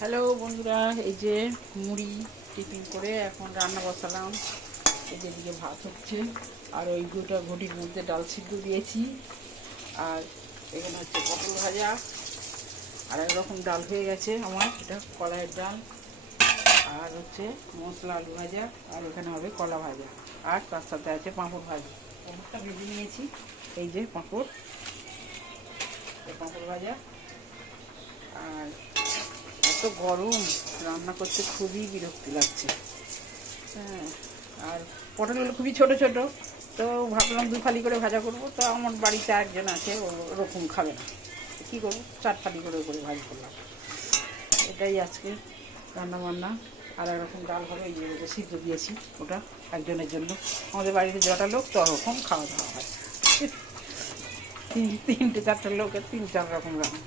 Hello বন্ধুরা, এই যে মুড়ি টিফিন করে এখন রান্না বসালাম। এই যে এদিকে ভাত হচ্ছে, আর ওই ঘটির মধ্যে ডাল সিদ্ধ দিয়েছি, আর এখানে হচ্ছে পটল ভাজা, আর একরকম ডাল হয়ে গেছে আমার, এটা কলাইয়ের ডাল, আর হচ্ছে মশলা আলু ভাজা, আর এখানে হবে কলা ভাজা, আর তার সাথে আছে পাঁপড় ভাজা। পাঁপড়টা ভেজে নিয়েছি, এই যে পাঁপড়, এই পাঁপড় ভাজা। আর এত গরম, রান্না করতে খুবই বিরক্তি লাগছে। হ্যাঁ, আর পটলগুলো খুবই ছোট ছোট, তো ভাবলাম 2 ফালি করে ভাজা করব। তো আমার বাড়িতে একজন আছে, ওরকম খাবে না, কী করবো, 4 ফালি করে করে ভাজা করলাম। এটাই আজকে রান্না বান্না। আর এরকম ডাল হবে, এই যে সিদ্ধ দিয়েছি, ওটা একজনের জন্য। আমাদের বাড়িতে যটা লোক তো ওরকম খাওয়া দাওয়া হয়, 3-4 লোকের 3-4 রকম রান্না।